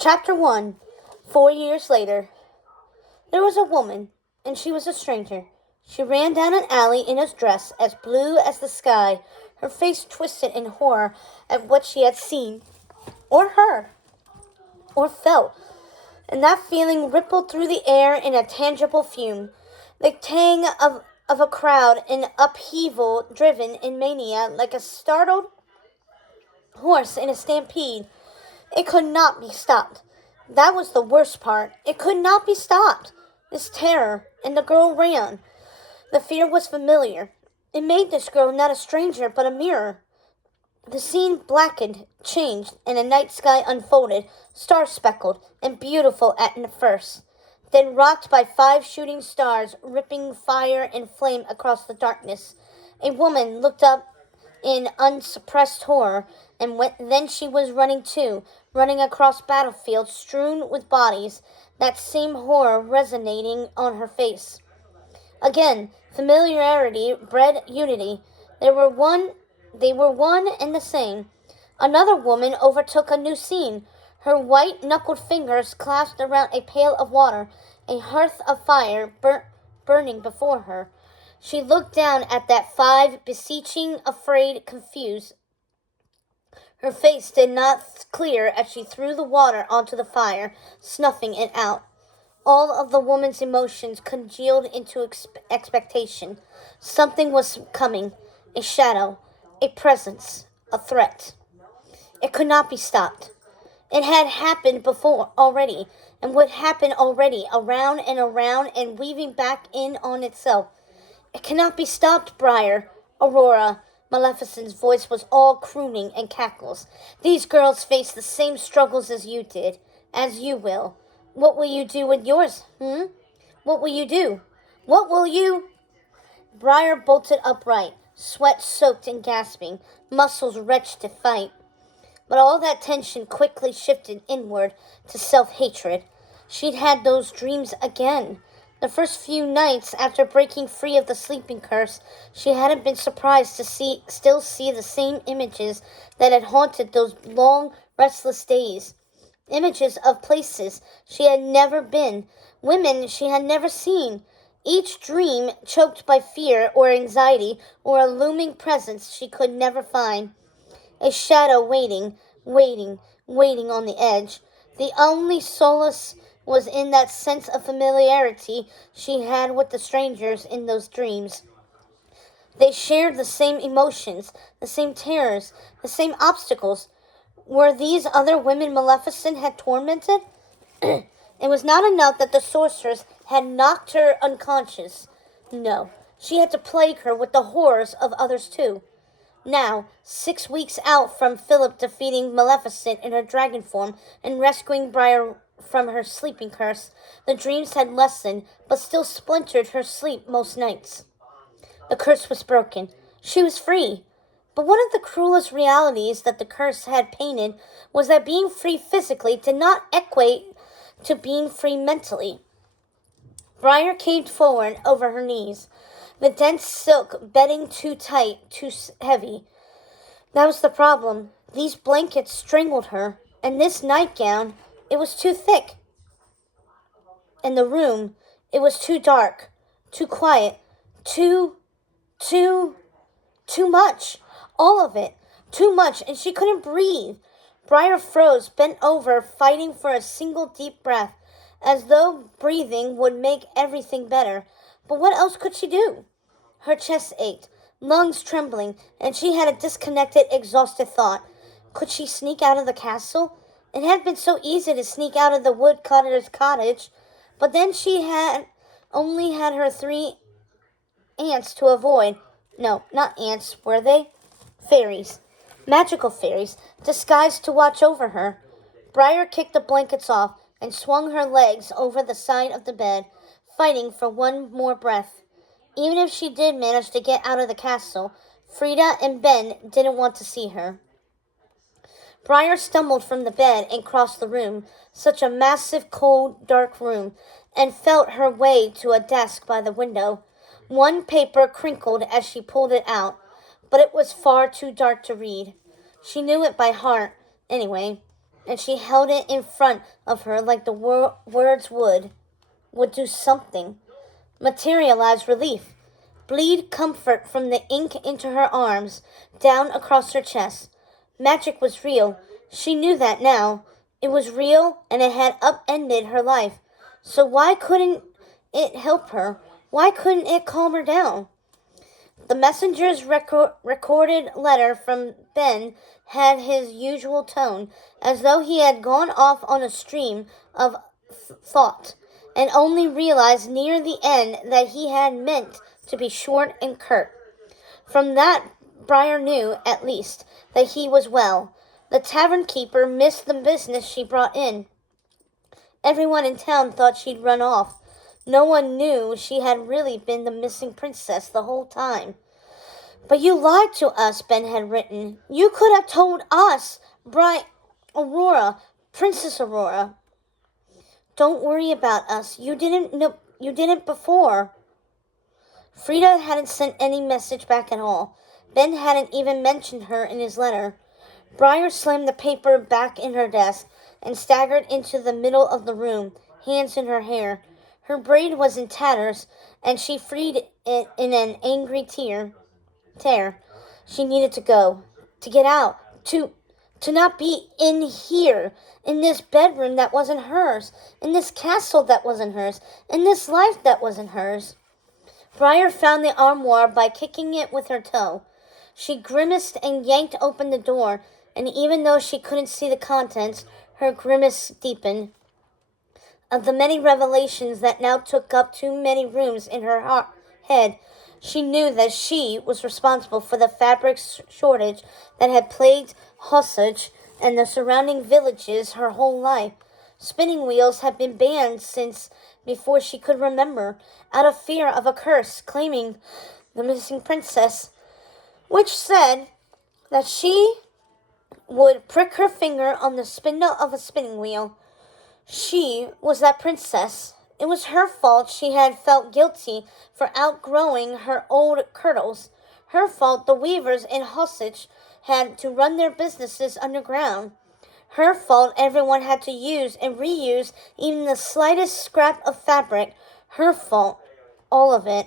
Chapter 1. 4 years later. There was a woman, and she was a stranger. She ran down an alley in a dress as blue as the sky, her face twisted in horror at what she had seen, or heard, or felt, and that feeling rippled through the air in a tangible fume. The tang of a crowd in upheaval, driven in mania like a startled horse in a stampede. It could not be stopped. That was the worst part. It could not be stopped. This terror, and the girl ran. The fear was familiar. It made this girl not a stranger, but a mirror. The scene blackened, changed, and a night sky unfolded, star-speckled and beautiful at first, then rocked by 5 shooting stars, ripping fire and flame across the darkness. A woman looked up in unsuppressed horror, and then she was running too, running across battlefields strewn with bodies, that same horror resonating on her face. Again, familiarity bred unity. They were one and the same. Another woman overtook a new scene. Her white-knuckled fingers clasped around a pail of water, a hearth of fire burning before her. She looked down at that 5, beseeching, afraid, confused. Her face did not clear as she threw the water onto the fire, snuffing it out. All of the woman's emotions congealed into expectation. Something was coming, a shadow, a presence, a threat. It could not be stopped. It had happened before already, and would happen already, around and weaving back in on itself. It cannot be stopped, Briar. Aurora. Maleficent's voice was all crooning and cackles. These girls face the same struggles as you did, as you will. What will you do with yours, What will you do? What will you? Briar bolted upright, sweat soaked and gasping, muscles wrenched to fight. But all that tension quickly shifted inward to self-hatred. She'd had those dreams again. The first few nights after breaking free of the sleeping curse, she hadn't been surprised to still see the same images that had haunted those long, restless days. Images of places she had never been, women she had never seen. Each dream choked by fear or anxiety or a looming presence she could never find. A shadow waiting on the edge. The only solace was in that sense of familiarity she had with the strangers in those dreams. They shared the same emotions, the same terrors, the same obstacles. Were these other women Maleficent had tormented? It was not enough that the sorceress had knocked her unconscious. No, she had to plague her with the horrors of others too. Now, 6 weeks out from Philip defeating Maleficent in her dragon form and rescuing Briar from her sleeping curse, the dreams had lessened, but still splintered her sleep most nights. The curse was broken. She was free. But one of the cruelest realities that the curse had painted was that being free physically did not equate to being free mentally. Briar caved forward over her knees, the dense silk bedding too tight, too heavy. That was the problem. These blankets strangled her, and this nightgown, it was too thick. And the room, it was too dark, too quiet, too much. All of it, too much, and she couldn't breathe. Briar froze, bent over, fighting for a single deep breath, as though breathing would make everything better. But what else could she do? Her chest ached, lungs trembling, and she had a disconnected, exhausted thought. Could she sneak out of the castle? It had been so easy to sneak out of the woodcutter's cottage, but then she had only had her 3 aunts to avoid. No, not ants, were they? Fairies. Magical fairies, disguised to watch over her. Briar kicked the blankets off and swung her legs over the side of the bed, fighting for one more breath. Even if she did manage to get out of the castle, Frida and Ben didn't want to see her. Briar stumbled from the bed and crossed the room, such a massive, cold, dark room, and felt her way to a desk by the window. One paper crinkled as she pulled it out, but it was far too dark to read. She knew it by heart, anyway. and she held it in front of her like the words would do something. Materialize relief. Bleed comfort from the ink into her arms, down across her chest. Magic was real. She knew that now. It was real, and it had upended her life. So why couldn't it help her? Why couldn't it calm her down? The messenger's recorded letter from Ben had his usual tone, as though he had gone off on a stream of thought, and only realized near the end that he had meant to be short and curt. From that, Briar knew, at least, that he was well. The tavern keeper missed the business she brought in. Everyone in town thought she'd run off. No one knew she had really been the missing princess the whole time. But you lied to us, Ben had written. You could have told us, Aurora, Princess Aurora. Don't worry about us. You didn't before. Frida hadn't sent any message back at all. Ben hadn't even mentioned her in his letter. Briar slammed the paper back in her desk and staggered into the middle of the room, hands in her hair. Her braid was in tatters, and she freed it in an angry tear. She needed to go, to get out, to not be in here, in this bedroom that wasn't hers, in this castle that wasn't hers, in this life that wasn't hers. Briar found the armoire by kicking it with her toe. She grimaced and yanked open the door, and even though she couldn't see the contents, her grimace deepened. Of the many revelations that now took up too many rooms in her head, she knew that she was responsible for the fabric shortage that had plagued Hosage and the surrounding villages her whole life. Spinning wheels had been banned since before she could remember, out of fear of a curse claiming the missing princess, which said that she would prick her finger on the spindle of a spinning wheel. She was that princess. It was her fault she had felt guilty for outgrowing her old kirtles. Her fault the weavers in Hosage had to run their businesses underground. Her fault everyone had to use and reuse even the slightest scrap of fabric. Her fault. All of it.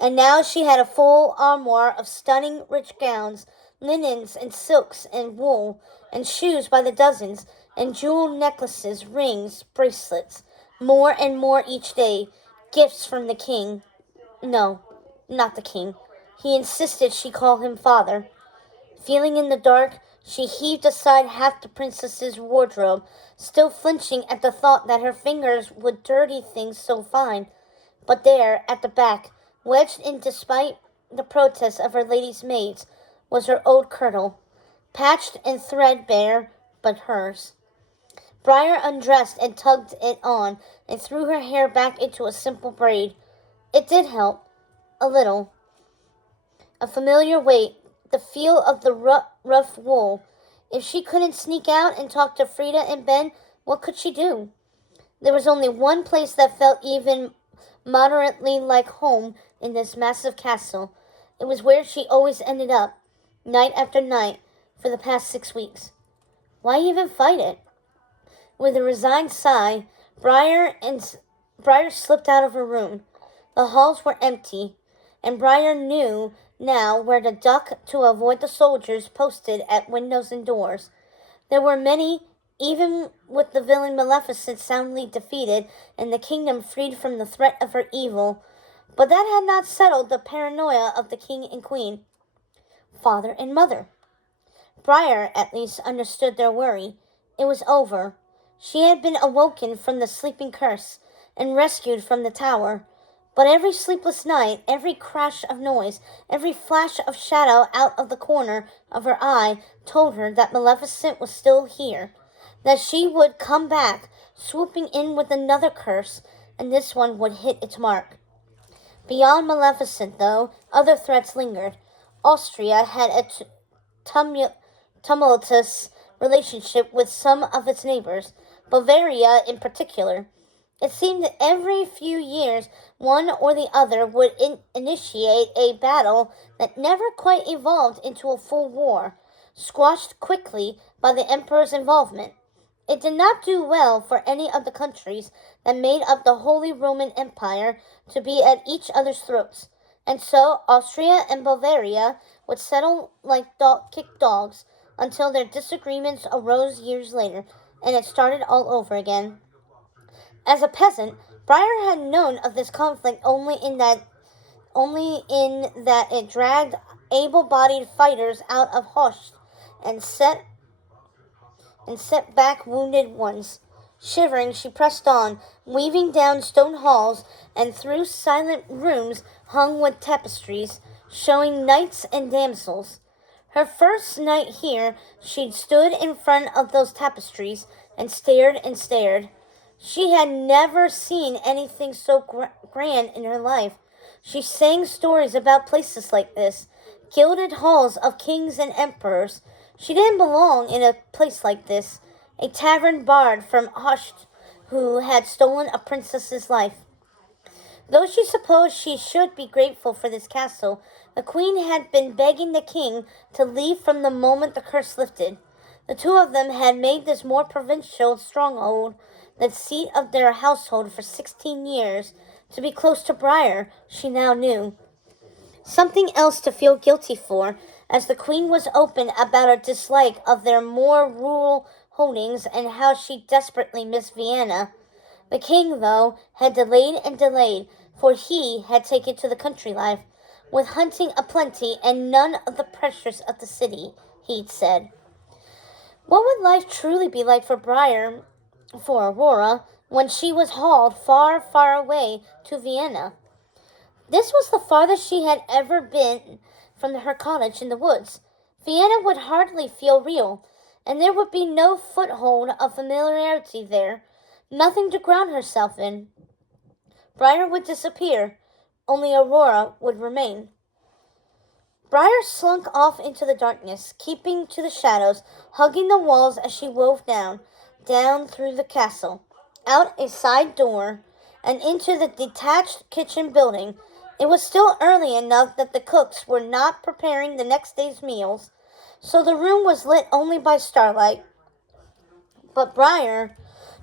And now she had a full armoire of stunning rich gowns, linens and silks and wool, and shoes by the dozens, and jeweled necklaces, rings, bracelets. More and more each day. Gifts from the king. No, not the king. He insisted she call him father. Feeling in the dark, she heaved aside half the princess's wardrobe, still flinching at the thought that her fingers would dirty things so fine. But there, at the back, wedged in despite the protests of her lady's maids, was her old kirtle, patched and threadbare, but hers. Briar undressed and tugged it on and threw her hair back into a simple braid. It did help. A little. A familiar weight, the feel of the rough wool. If she couldn't sneak out and talk to Frida and Ben, what could she do? There was only one place that felt even moderately like home in this massive castle. It was where she always ended up, night after night, for the past 6 weeks. Why even fight it? With a resigned sigh, Briar slipped out of her room. The halls were empty, and Briar knew now where to duck to avoid the soldiers posted at windows and doors. There were many, even with the villain Maleficent soundly defeated and the kingdom freed from the threat of her evil, but that had not settled the paranoia of the king and queen. Father and mother. Briar, at least, understood their worry. It was over. She had been awoken from the sleeping curse and rescued from the tower. But every sleepless night, every crash of noise, every flash of shadow out of the corner of her eye told her that Maleficent was still here, that she would come back, swooping in with another curse, and this one would hit its mark. Beyond Maleficent, though, other threats lingered. Austria had a tumultuous relationship with some of its neighbors, Bavaria in particular. It seemed that every few years one or the other would initiate a battle that never quite evolved into a full war, squashed quickly by the emperor's involvement. It did not do well for any of the countries that made up the Holy Roman Empire to be at each other's throats, and so Austria and Bavaria would settle like kicked dogs until their disagreements arose years later, and it started all over again. As a peasant, Breyer had known of this conflict only in that it dragged able-bodied fighters out of Host and set back wounded ones. Shivering, she pressed on, weaving down stone halls and through silent rooms hung with tapestries, showing knights and damsels. Her first night here, she'd stood in front of those tapestries and stared and stared. She had never seen anything so grand in her life. She sang stories about places like this, gilded halls of kings and emperors. She didn't belong in a place like this, a tavern bard from Host who had stolen a princess's life. Though she supposed she should be grateful for this castle, the queen had been begging the king to leave from the moment the curse lifted. The two of them had made this more provincial stronghold the seat of their household for 16 years. To be close to Breyer, she now knew. Something else to feel guilty for, as the queen was open about her dislike of their more rural holdings and how she desperately missed Vienna. The king, though, had delayed and delayed, for he had taken to the country life, with hunting aplenty and none of the pressures of the city, he'd said. What would life truly be like for Aurora, when she was hauled far, far away to Vienna? This was the farthest she had ever been from her cottage in the woods. Vienna would hardly feel real, and there would be no foothold of familiarity there, nothing to ground herself in. Breyer would disappear, only Aurora would remain. Breyer slunk off into the darkness, keeping to the shadows, hugging the walls as she wove down through the castle, out a side door, and into the detached kitchen building. It was still early enough that the cooks were not preparing the next day's meals, so the room was lit only by starlight. But Breyer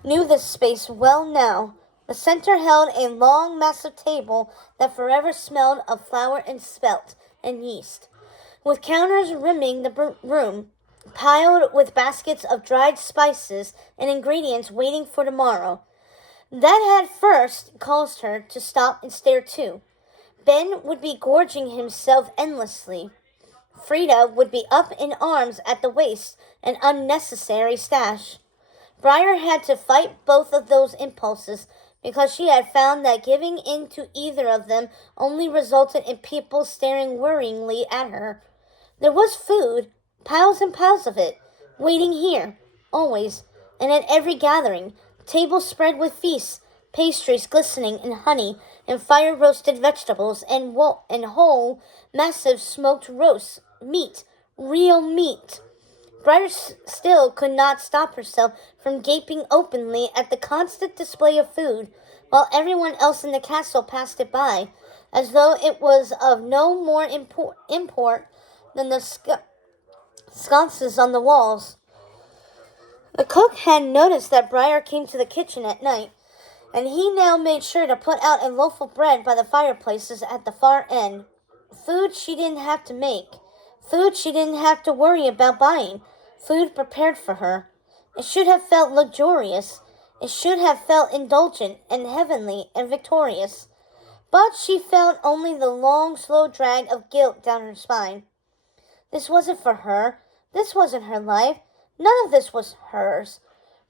knew this space well now. The center held a long, massive table that forever smelled of flour and spelt and yeast, with counters rimming the room, piled with baskets of dried spices and ingredients waiting for tomorrow. That had first caused her to stop and stare too. Ben would be gorging himself endlessly. Frida would be up in arms at the waist, an unnecessary stash. Breyer had to fight both of those impulses because she had found that giving in to either of them only resulted in people staring worryingly at her. There was food, piles and piles of it, waiting here, always, and at every gathering, tables spread with feasts, pastries glistening in honey, and fire-roasted vegetables, and whole, massive smoked roasts, meat, real meat. Breyer still could not stop herself from gaping openly at the constant display of food, while everyone else in the castle passed it by, as though it was of no more import than the sconces on the walls. The cook had noticed that Breyer came to the kitchen at night, and he now made sure to put out a loaf of bread by the fireplaces at the far end. Food she didn't have to make. Food she didn't have to worry about buying. Food prepared for her. It should have felt luxurious. It should have felt indulgent and heavenly and victorious. But she felt only the long, slow drag of guilt down her spine. This wasn't for her. This wasn't her life. None of this was hers.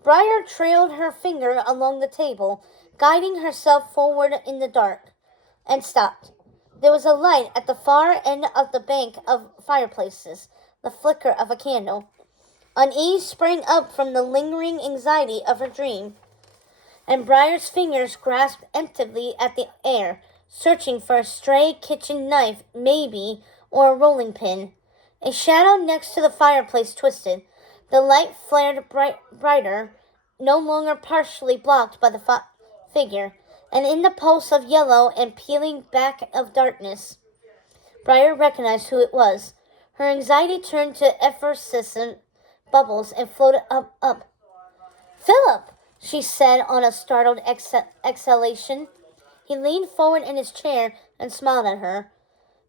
Breyer trailed her finger along the table, guiding herself forward in the dark, and stopped. There was a light at the far end of the bank of fireplaces, the flicker of a candle. Unease sprang up from the lingering anxiety of her dream, and Breyer's fingers grasped emptily at the air, searching for a stray kitchen knife, maybe, or a rolling pin. A shadow next to the fireplace twisted. The light flared brighter, no longer partially blocked by the figure, and in the pulse of yellow and peeling back of darkness, Breyer recognized who it was. Her anxiety turned to effervescent bubbles and floated up. Philip, she said on a startled exhalation. He leaned forward in his chair and smiled at her.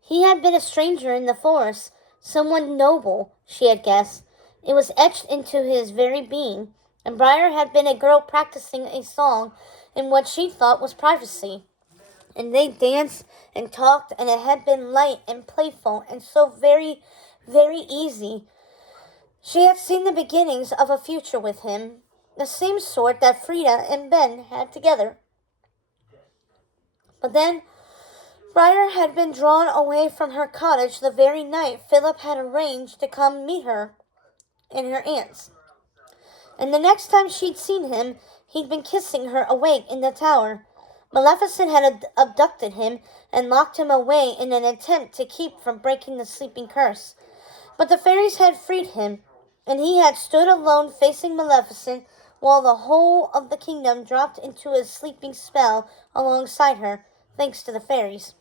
He had been a stranger in the forest, someone noble, she had guessed. It was etched into his very being, and Briar had been a girl practicing a song in what she thought was privacy. And they danced and talked, and it had been light and playful and so very, very easy. She had seen the beginnings of a future with him, the same sort that Frida and Ben had together. But then Briar had been drawn away from her cottage the very night Philip had arranged to come meet her and her aunts. And the next time she'd seen him, he'd been kissing her awake in the tower. Maleficent had abducted him and locked him away in an attempt to keep from breaking the sleeping curse. But the fairies had freed him, and he had stood alone facing Maleficent while the whole of the kingdom dropped into a sleeping spell alongside her, thanks to the fairies.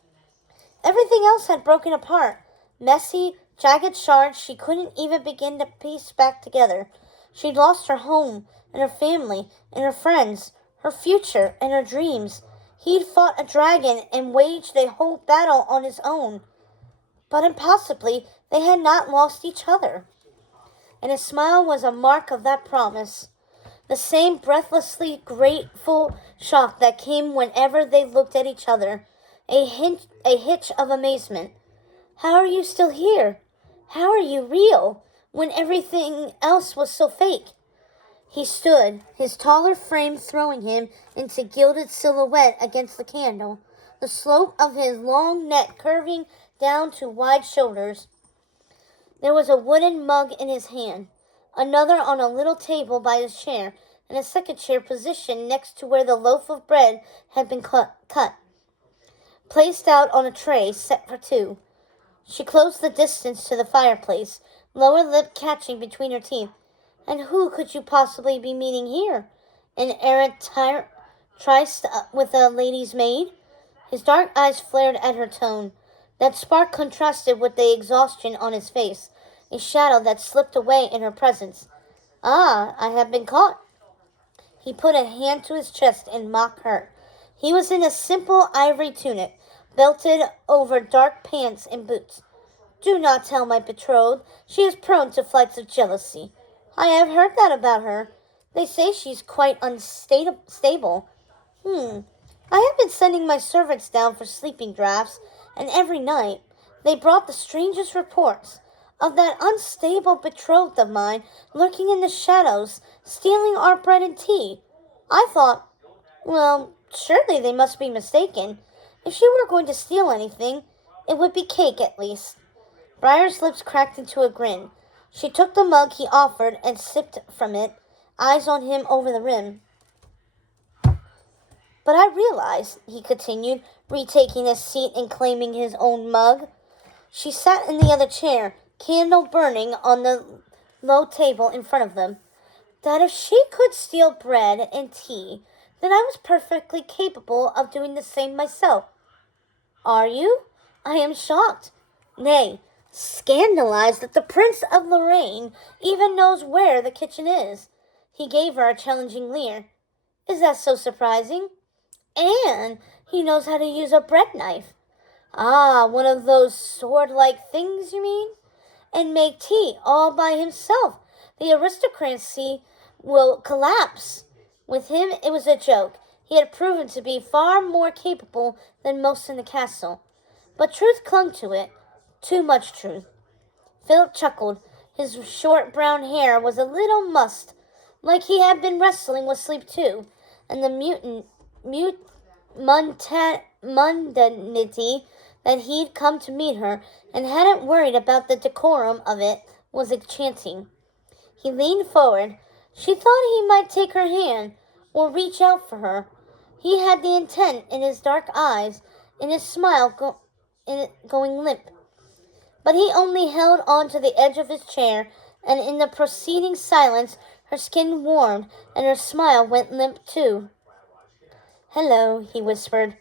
Everything else had broken apart, messy, jagged shards she couldn't even begin to piece back together. She'd lost her home, and her family, and her friends, her future, and her dreams. He'd fought a dragon and waged a whole battle on his own. But impossibly, they had not lost each other. And his smile was a mark of that promise. The same breathlessly grateful shock that came whenever they looked at each other. A hitch of amazement. How are you still here? How are you real, when everything else was so fake? He stood, his taller frame throwing him into gilded silhouette against the candle, the slope of his long neck curving down to wide shoulders. There was a wooden mug in his hand, another on a little table by his chair, and a second chair positioned next to where the loaf of bread had been cut, placed out on a tray set for two. She closed the distance to the fireplace, lower lip catching between her teeth. And who could you possibly be meeting here? An errant tryst with a lady's maid? His dark eyes flared at her tone. That spark contrasted with the exhaustion on his face, a shadow that slipped away in her presence. Ah, I have been caught. He put a hand to his chest in mock hurt. He was in a simple ivory tunic, belted over dark pants and boots. Do not tell my betrothed. She is prone to flights of jealousy. I have heard that about her. They say she's quite unstable. I have been sending my servants down for sleeping draughts, and every night they brought the strangest reports of that unstable betrothed of mine lurking in the shadows, stealing our bread and tea. I thought, well, surely they must be mistaken. If she were going to steal anything, it would be cake at least. Briar's lips cracked into a grin. She took the mug he offered and sipped from it, eyes on him over the rim. But I realize, he continued, retaking his seat and claiming his own mug. She sat in the other chair, candle burning on the low table in front of them, that if she could steal bread and tea, then I was perfectly capable of doing the same myself. Are you? I am shocked. Nay, scandalized that the Prince of Lorraine even knows where the kitchen is. He gave her a challenging leer. Is that so surprising? And he knows how to use a bread knife. Ah, one of those sword-like things, you mean? And make tea all by himself. The aristocracy will collapse. With him, it was a joke. He had proven to be far more capable than most in the castle. But truth clung to it. Too much truth. Philip chuckled. His short brown hair was a little mussed, like he had been wrestling with sleep too, and the mundanity that he'd come to meet her and hadn't worried about the decorum of it was enchanting. He leaned forward. She thought he might take her hand or reach out for her. He had the intent in his dark eyes, in his smile going limp. But he only held on to the edge of his chair, and in the proceeding silence her skin warmed and her smile went limp too. Hello, he whispered.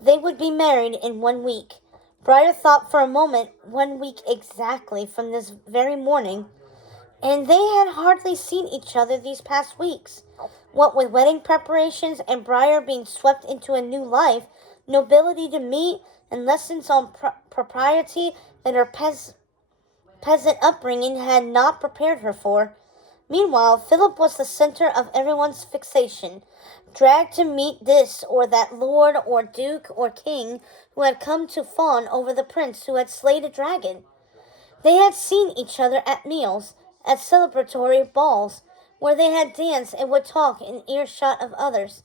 They would be married in 1 week. Briar thought for a moment, 1 week exactly from this very morning. and they had hardly seen each other these past weeks. What with wedding preparations and Briar being swept into a new life, nobility to meet, and lessons on propriety that her peasant upbringing had not prepared her for. Meanwhile, Philip was the center of everyone's fixation, dragged to meet this or that lord or duke or king who had come to fawn over the prince who had slayed a dragon. They had seen each other at meals, at celebratory balls, where they had danced and would talk in earshot of others.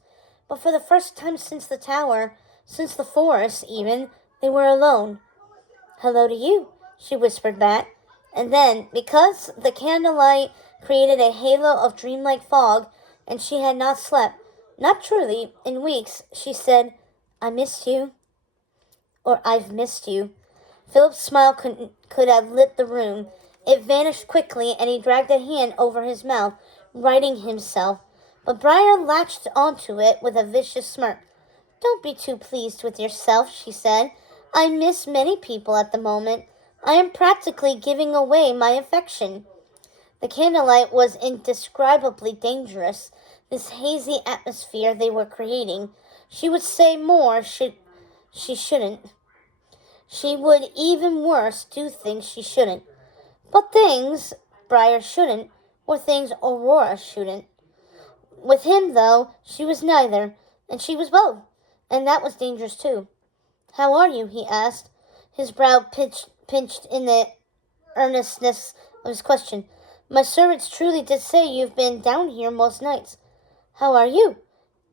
But for the first time since the tower, since the forest even, they were alone. "Hello to you," she whispered back. And then, because the candlelight created a halo of dreamlike fog, and she had not slept, not truly, in weeks, she said, "I missed you." Or "I've missed you." Philip's smile could have lit the room. It vanished quickly, and he dragged a hand over his mouth, righting himself. But Briar latched onto it with a vicious smirk. "Don't be too pleased with yourself," she said. "I miss many people at the moment. I am practically giving away my affection." The candlelight was indescribably dangerous, this hazy atmosphere they were creating. She would say more she shouldn't. She would, even worse, do things she shouldn't. But things Briar shouldn't were things Aurora shouldn't. With him, though, she was neither, and she was both, and that was dangerous too. "How are you?" he asked, his brow pinched in the earnestness of his question. "My servants truly did say you've been down here most nights." "How are you?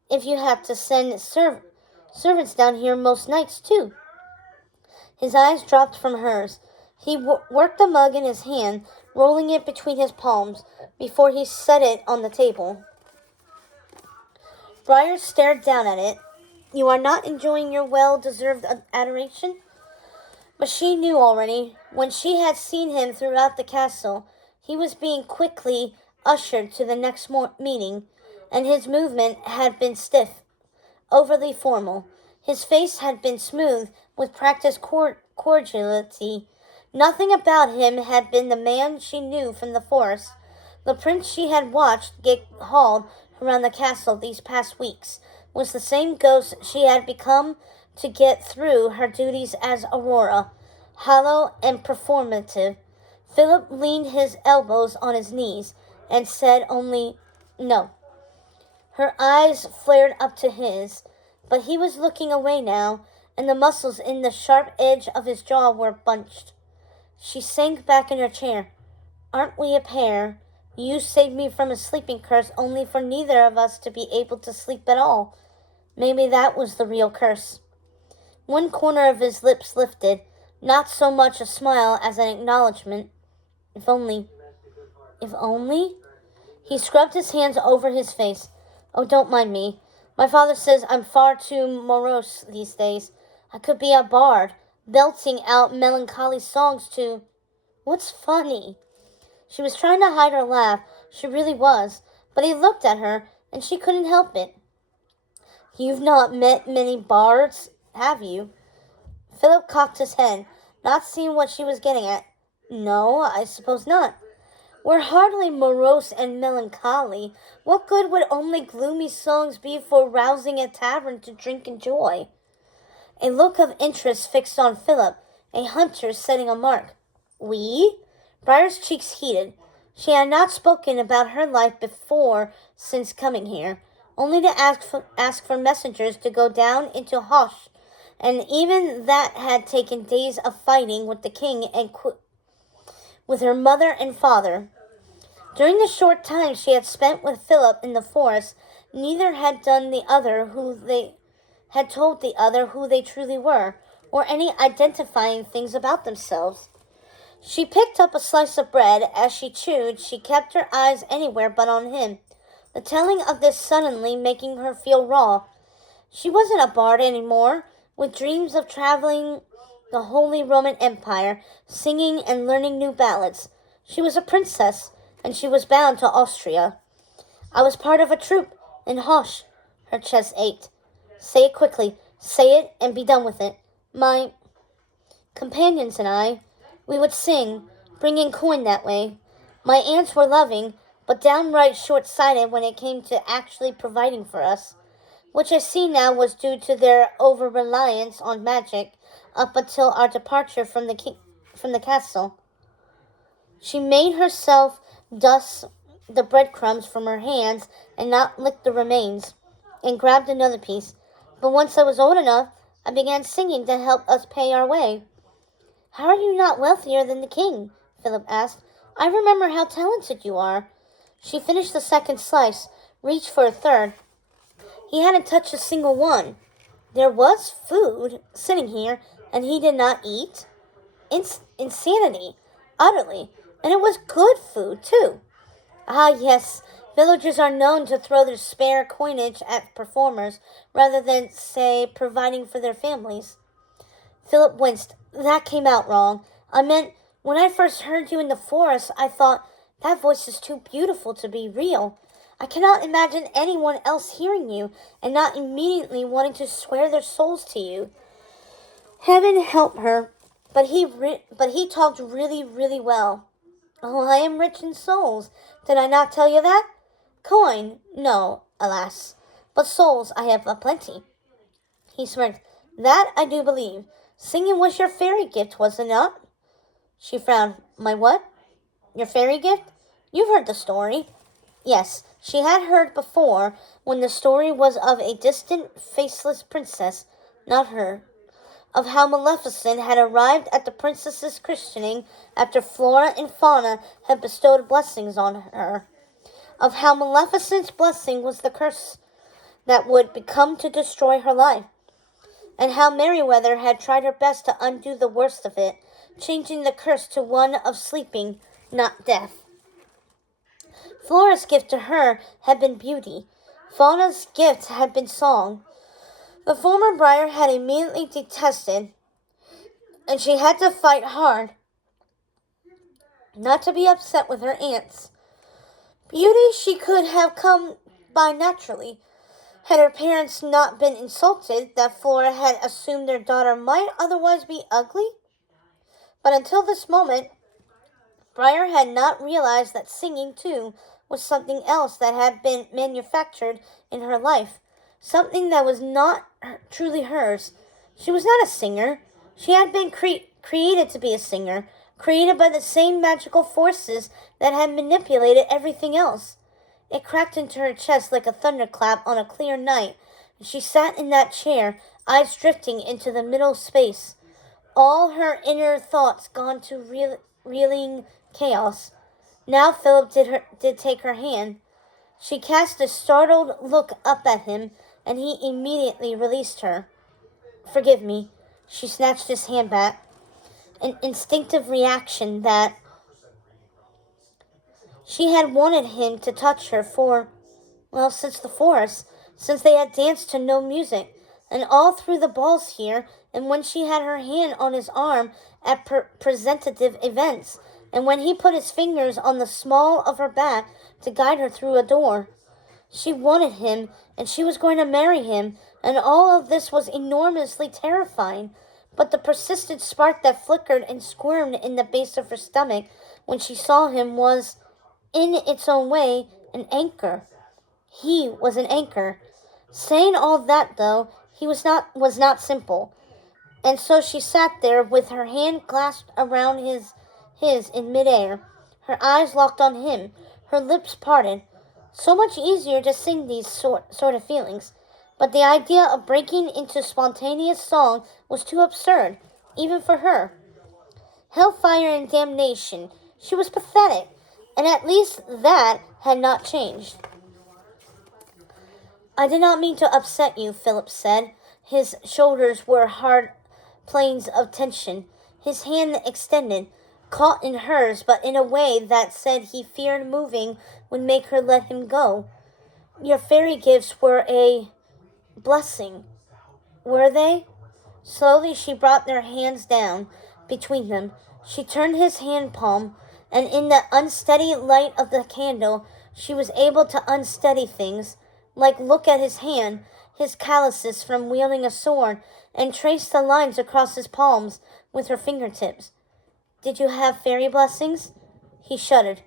If you have to send servants down here most nights too." His eyes dropped from hers. He worked the mug in his hand, rolling it between his palms, before he set it on the table. Briar stared down at it. "You are not enjoying your well-deserved adoration?" But she knew already. When she had seen him throughout the castle, he was being quickly ushered to the next meeting, and his movement had been stiff, overly formal. His face had been smooth with practiced cordiality. Nothing about him had been the man she knew from the forest. The prince she had watched get hauled around the castle these past weeks was the same ghost she had become to get through her duties as Aurora, hollow and performative. Philip leaned his elbows on his knees and said only, "No." Her eyes flared up to his, but he was looking away now, and the muscles in the sharp edge of his jaw were bunched. She sank back in her chair. "Aren't we a pair? You saved me from a sleeping curse only for neither of us to be able to sleep at all. Maybe that was the real curse." One corner of his lips lifted, not so much a smile as an acknowledgement. If only. If only? He scrubbed his hands over his face. "Oh, don't mind me. My father says I'm far too morose these days. I could be a bard, belting out melancholy songs to—" "What's funny?" She was trying to hide her laugh. She really was. But he looked at her, and she couldn't help it. "You've not met many bards, have you?" Philip cocked his head, not seeing what she was getting at. "No, I suppose not." "We're hardly morose and melancholy. What good would only gloomy songs be for rousing a tavern to drink and joy?" A look of interest fixed on Philip, a hunter setting a mark. "We?" Briar's cheeks heated. She had not spoken about her life before since coming here, only to ask for messengers to go down into Hosh, and even that had taken days of fighting with the king and with her mother and father. During the short time she had spent with Philip in the forest, neither had told the other who they truly were, or any identifying things about themselves. She picked up a slice of bread. As she chewed, she kept her eyes anywhere but on him, the telling of this suddenly making her feel raw. She wasn't a bard anymore, with dreams of traveling the Holy Roman Empire, singing and learning new ballads. She was a princess, and she was bound to Austria. "I was part of a troupe in Hosh." Her chest ached. "Say it quickly. Say it and be done with it." "My companions and I, we would sing, bring in coin that way. My aunts were loving, but downright short-sighted when it came to actually providing for us, which I see now was due to their over-reliance on magic up until our departure from the castle. She made herself dust the breadcrumbs from her hands and not lick the remains, and grabbed another piece. But once I was old enough, I began singing to help us pay our way. How are you not wealthier than the king? Philip asked. I remember how talented you are. She finished the second slice, reached for a third. He hadn't touched a single one. There was food sitting here, and he did not eat. Insanity, utterly. And it was good food, too. Ah, yes, villagers are known to throw their spare coinage at performers rather than, say, providing for their families. Philip winced. That came out wrong. I meant, when I first heard you in the forest, I thought, that voice is too beautiful to be real. I cannot imagine anyone else hearing you and not immediately wanting to swear their souls to you. Heaven help her, but he talked really, really well. Oh, I am rich in souls. Did I not tell you that? Coin? No, alas. But souls I have aplenty. He smirked. That I do believe. Singing was your fairy gift, was it not? She frowned. My what? Your fairy gift? You've heard the story. Yes, she had heard before when the story was of a distant, faceless princess, not her, of how Maleficent had arrived at the princess's christening after Flora and Fauna had bestowed blessings on her, of how Maleficent's blessing was the curse that would become to destroy her life, and how Merryweather had tried her best to undo the worst of it, changing the curse to one of sleeping, not death. Flora's gift to her had been beauty. Fauna's gift had been song. The former Briar had immediately detested, and she had to fight hard not to be upset with her aunts. Beauty she could have come by naturally, had her parents not been insulted that Flora had assumed their daughter might otherwise be ugly. But until this moment, Briar had not realized that singing, too, was something else that had been manufactured in her life, something that was not truly hers. She was not a singer. She had been created to be a singer, created by the same magical forces that had manipulated everything else. It cracked into her chest like a thunderclap on a clear night, and she sat in that chair, eyes drifting into the middle space, all her inner thoughts gone to reeling chaos. Now Philip did take her hand. She cast a startled look up at him, and he immediately released her. Forgive me. She snatched his hand back. An instinctive reaction that she had wanted him to touch her since the forest, since they had danced to no music, and all through the balls here, and when she had her hand on his arm at presentative events, and when he put his fingers on the small of her back to guide her through a door. She wanted him, and she was going to marry him, and all of this was enormously terrifying. But the persistent spark that flickered and squirmed in the base of her stomach when she saw him was, in its own way, an anchor. He was an anchor. Saying all that, though, he was not simple. And so she sat there with her hand clasped around his in midair, her eyes locked on him, her lips parted. So much easier to sing these sort of feelings. But the idea of breaking into spontaneous song was too absurd, even for her. Hellfire and damnation. She was pathetic, and at least that had not changed. I did not mean to upset you, Philip said. His shoulders were hard planes of tension, his hand extended, caught in hers, but in a way that said he feared moving would make her let him go. Your fairy gifts were a blessing, were they? Slowly she brought their hands down between them. She turned his hand palm, and in the unsteady light of the candle, she was able to unsteady things, like look at his hand, his calluses from wielding a sword, and trace the lines across his palms with her fingertips. Did you have fairy blessings? He shuddered.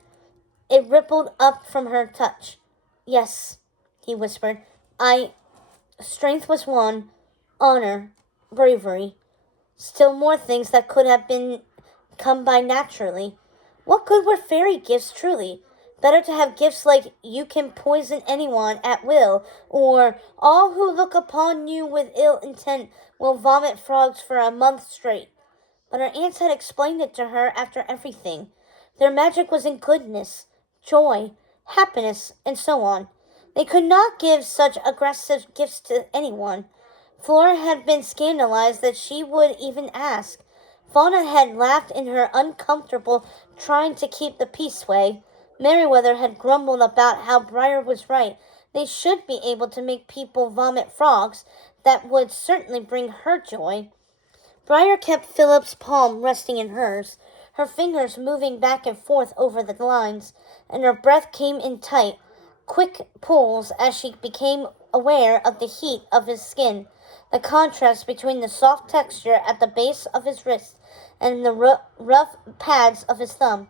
It rippled up from her touch. Yes, he whispered. I. Strength was one, honor, bravery. Still more things that could have been come by naturally. What good were fairy gifts truly? Better to have gifts like you can poison anyone at will, or all who look upon you with ill intent will vomit frogs for a month straight. But her aunts had explained it to her after everything. Their magic was in goodness, joy, happiness, and so on. They could not give such aggressive gifts to anyone. Flora had been scandalized that she would even ask. Fauna had laughed in her uncomfortable trying to keep the peace way. Meriwether had grumbled about how Briar was right. They should be able to make people vomit frogs. That would certainly bring her joy. Briar kept Philip's palm resting in hers, her fingers moving back and forth over the lines, and her breath came in tight, quick pulls as she became aware of the heat of his skin, the contrast between the soft texture at the base of his wrist and the rough pads of his thumb.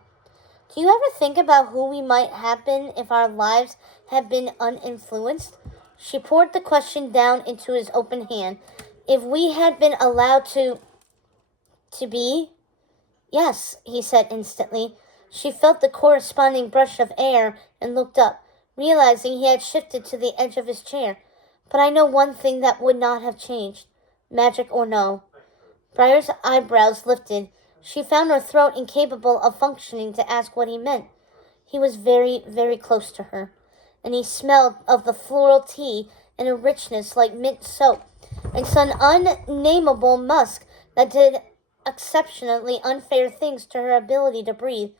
Do you ever think about who we might have been if our lives had been uninfluenced? She poured the question down into his open hand. If we had been allowed to be? Yes, he said instantly. She felt the corresponding brush of air and looked up, realizing he had shifted to the edge of his chair. But I know one thing that would not have changed, magic or no. Briar's eyebrows lifted. She found her throat incapable of functioning to ask what he meant. He was very, very close to her, and he smelled of the floral tea and a richness like mint soap, and some unnameable musk that did exceptionally unfair things to her ability to breathe.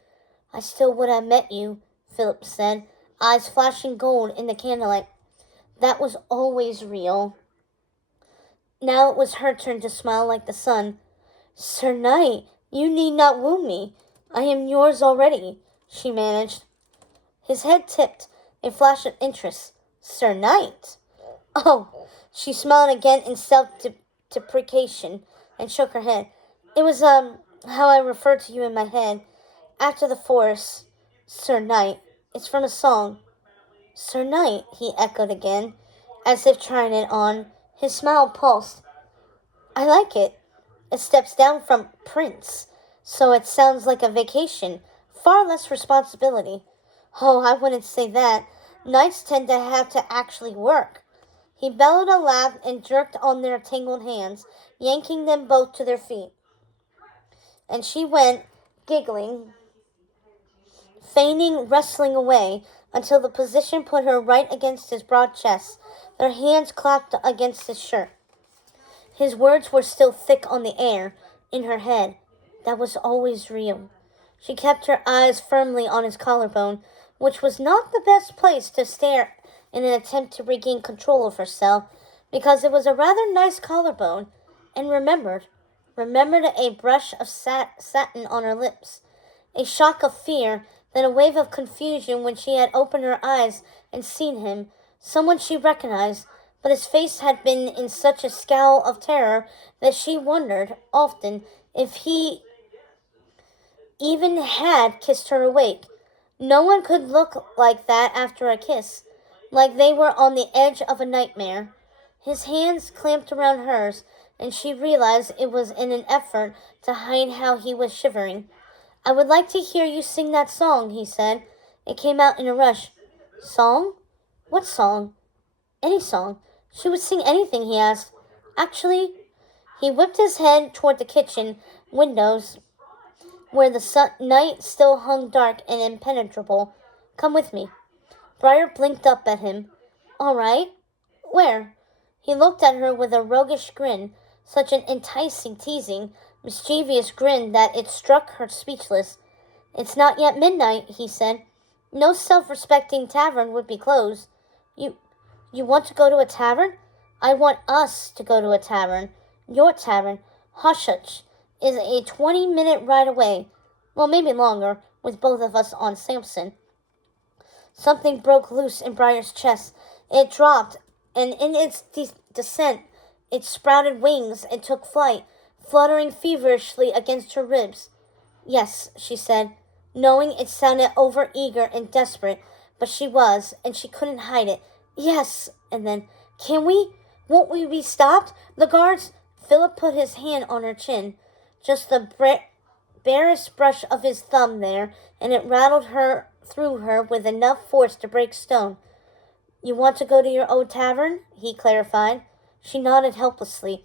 I still would have met you, Philip said, eyes flashing gold in the candlelight. That was always real. Now it was her turn to smile like the sun. Sir Knight, you need not woo me. I am yours already, she managed. His head tipped, a flash of interest. Sir Knight? Oh, she smiled again in self-deprecation and shook her head. It was, how I referred to you in my head. After the forest, Sir Knight. It's from a song. Sir Knight, he echoed again, as if trying it on. His smile pulsed. I like it. It steps down from Prince, so it sounds like a vacation. Far less responsibility. Oh, I wouldn't say that. Knights tend to have to actually work. He bellowed a laugh and jerked on their tangled hands, yanking them both to their feet. And she went, giggling, feigning wrestling away, until the position put her right against his broad chest. Their hands clapped against his shirt. His words were still thick on the air, in her head. That was always real. She kept her eyes firmly on his collarbone, which was not the best place to stare in an attempt to regain control of herself, because it was a rather nice collarbone, and remembered a brush of satin on her lips, a shock of fear, then a wave of confusion when she had opened her eyes and seen him, someone she recognized, but his face had been in such a scowl of terror that she wondered, often, if he even had kissed her awake. No one could look like that after a kiss, like they were on the edge of a nightmare. His hands clamped around hers, and she realized it was in an effort to hide how he was shivering. I would like to hear you sing that song, he said. It came out in a rush. Song? What song? Any song. She would sing anything, he asked. Actually, he whipped his head toward the kitchen windows, where the night still hung dark and impenetrable. Come with me. Briar blinked up at him. All right. Where? He looked at her with a roguish grin, such an enticing, teasing, mischievous grin that it struck her speechless. It's not yet midnight, he said. No self-respecting tavern would be closed. You want to go to a tavern? I want us to go to a tavern. Your tavern, Hushutch, is a 20-minute ride away. Well, maybe longer, with both of us on Samson. Something broke loose in Briar's chest. It dropped, and in its descent, it sprouted wings and took flight, fluttering feverishly against her ribs. Yes, she said. knowing it sounded over-eager and desperate, but she was, and she couldn't hide it. Yes, and then, can we? Won't we be stopped? The guards... Philip put his hand on her chin, just the barest brush of his thumb there, and it rattled her through her with enough force to break stone. You want to go to your old tavern? He clarified. She nodded helplessly.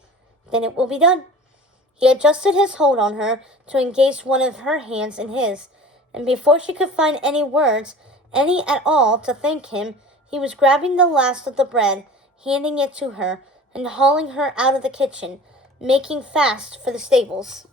Then it will be done. He adjusted his hold on her to engage one of her hands in his, and before she could find any words, any at all, to thank him, he was grabbing the last of the bread, handing it to her, and hauling her out of the kitchen, making fast for the stables.